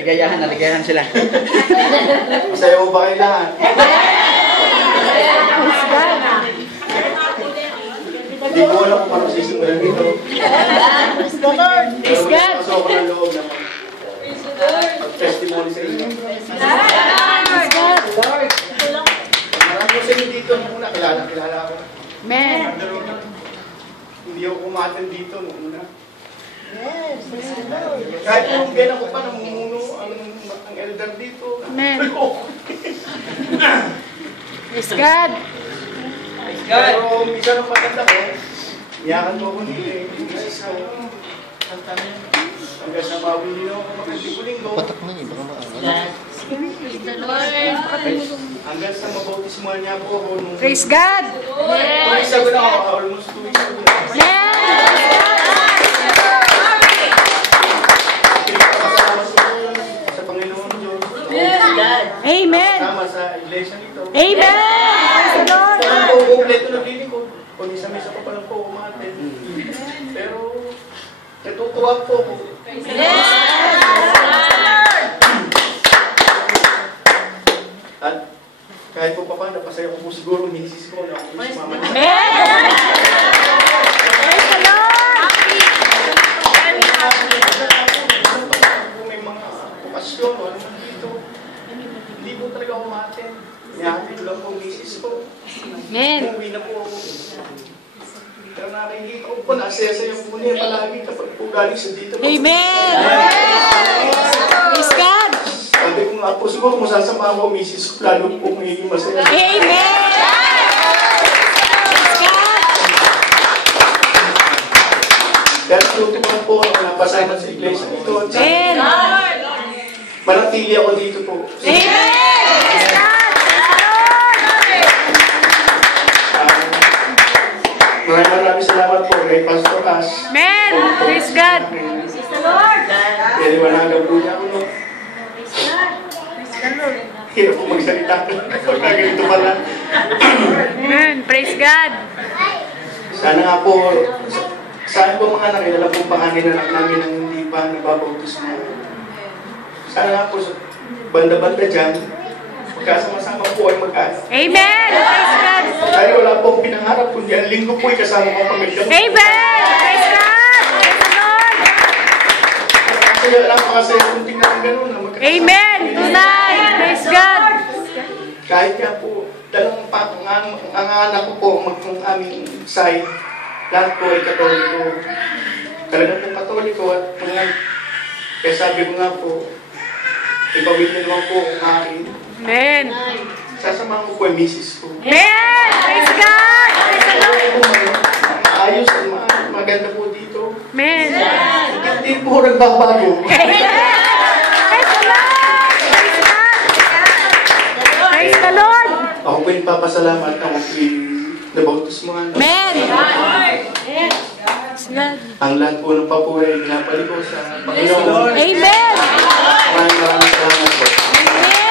naligayahan sila. Masaya mo ba kayo lahat? Hindi ko alam kung paano sisimulan dito. Praise God! Pasok ako ng loob naman. Testimony sa inyo. Praise God! Marami ko sa inyo dito muna. Kilala ako. Amen. Hindi ako kumatin dito muna. Kahit yung biyan ako pa, namumuno ang elder dito. Amen. Praise God! Pero minsan ang maganda ko, iyakan mo ako ni misis ko. Hanggang sa mabili ako makalimuling-linggo. Patak na niya, baka maagal. Hanggang sa mabautismuhan niya po ako nung... Praise God! Yes! Sabi na ako, almost 2 weeks ago. Sa Panginoon Diyos. Amen! Tama sa iglesia nito. Amen! Praise the Lord! Ang po kompleto ng lingkod. Kung isa-misa ko pa lang po umatin. Pero, natutuwa po ako. At kahit po pa pa, napasaya ko po siguro, misis ko na ako si mama niya. Amen! Praise the Lord! Kung may mga okasyon o ano man dito, hindi po talaga ako umatin. Niyakin ko lang po misis ko. Amen! Umuwi na po ako. Pero nakikita ko po, nasaya-saya po niya palagi kapag po galing sa dito. Amen! Praise God! Sabi ko nga po, siguro kung sasama ako, misis ko, lalo po magiging masaya. Amen! Praise God! Kaya natutukan po ako napasama sa iglesia nito. Amen! Manatili ako dito po. Amen! Praise God! Maraming salamat po kay Pastor Ash. Amen! Praise God! Praise the Lord! Kaya liwanagan po niya ako, no? Hirap po magsalita. Pagka ganito pala. Amen! Praise God! Sana nga po, saan po mga anak, ilan po panganin anak namin ang hindi pa nababautismo. Sana nga po, sa banda-banda dyan, magkasama-sama po ay mag-anak. Amen! Praise God! Dahil wala pong pinangarap, kundi ang linggo po ay kasama ko pamilya ko. Amen! Praise God! Praise the Lord! Kasi napakasaya kung tingnan ang gano'n. Amen! Tunay! Praise God! Kahit nga po, dalawang ang anak ko po, ang aming side, lahat po ay katoliko. Talagang pong katoliko at mga, kaya sabi ko nga po, ipawin niyo naman po kung akin. Amen! Sasamahan ko po yung misis ko. Amen! Praise God! Praise the Lord! Ayos at maganda po dito. Amen! Hindi po nagbabago. Amen! Praise the Lord! Praise God! Praise the Lord! Ako po yung papasalamat na ako po nabautismuhan. Amen! Praise God! Ang lahat po ng papuri ay pinapalik ko sa Panginoon. Amen! Maraming salamat po. Amen!